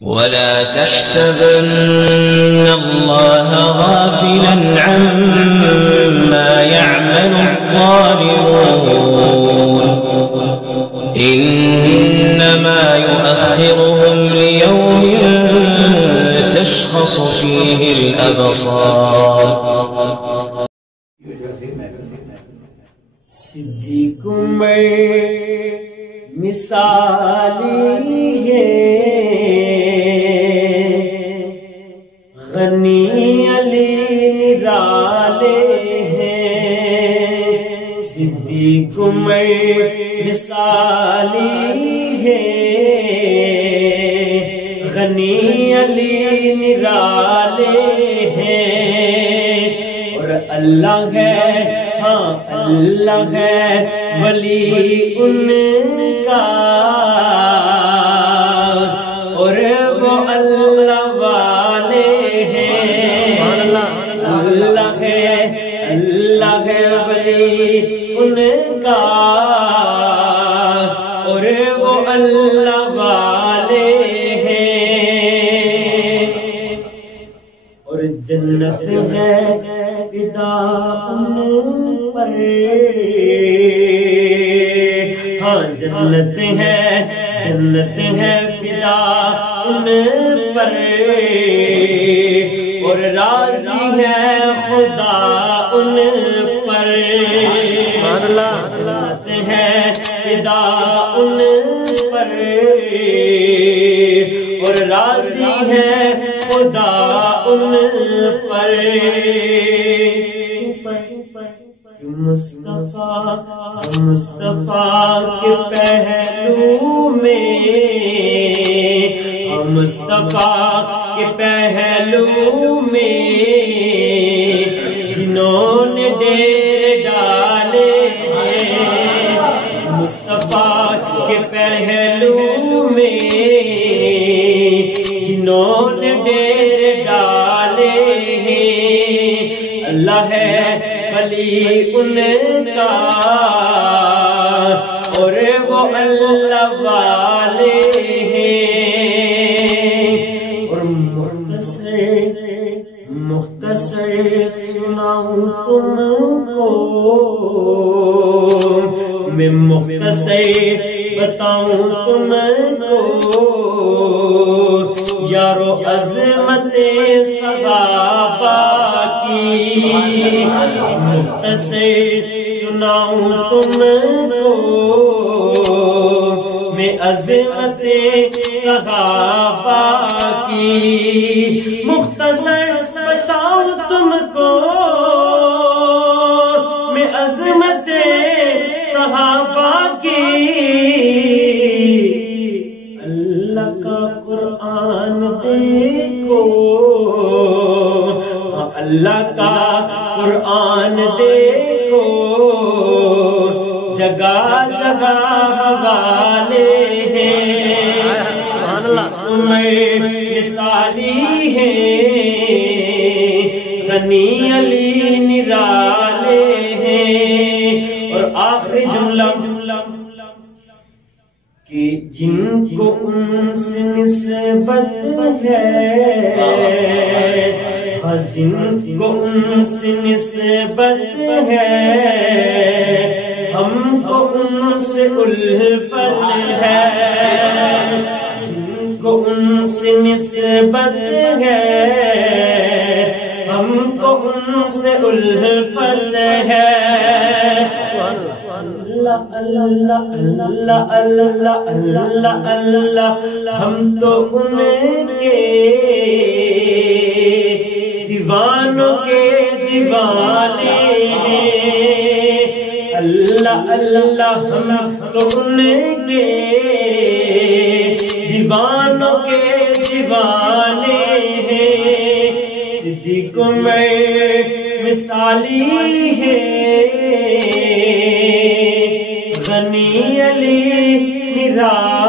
ولا تحسبن الله غافلا عما يعمل الظالمون إنما يؤخرهم ليوم تشخص فيه الأبصار صدیق عمر مثالی ہے غنی علی نرالے ہیں صدیق عمر مثالی ہے غنی علی نرالے ہیں اور اللہ ہے ہاں اللہ ہے ولی ان کا اور وہ اللہ والے ہیں اللہ ہے ولی ان کا اور وہ اللہ والے ہیں اور جنت ہے فدا ان پر ہاں جنت ہے فدا ان پر اور راضی ہے خدا ان پر جنت ہے فدا ان پر اور راضی ہے خدا ان پر مصطفیٰ کے پہلو میں مصطفیٰ کے پہلو میں جنہوں نے ڈیر ڈالے ہیں مصطفیٰ کے پہلو میں جنہوں نے ڈیر ڈالے ہیں اللہ ہے ولی ان کا اور وہ اللہ والے ہیں اور مختصر سناؤں تم کو میں مختصر بتاؤں تم کو یارو عظمت صحابہ کی مختصر سناؤں تم کو میں عظمت صحابہ کی مختصر بتاؤں تم کو میں عظمت صحابہ کی اللہ کا قرآن دیکھو اللہ کا قرآن دیکھو جگہ جگہ حوالے ہیں عمر مثالی ہیں غنی علی نرالے ہیں اور آخری جملہ کہ جن کو ان سے نسبت ہے جن کو ان سے نسبت ہے ہم کو ان سے الفت ہے جن کو ان سے نسبت ہے ہم کو ان سے الفت ہے اللہ اللہ اللہ اللہ اللہ اللہ ہم تو ان کے دیوانوں کے دیوانے ہیں اللہ اللہ ہم تو ان کے دیوانوں کے دیوانے ہیں صدیق عمر مثالی ہے غنی علی نرالے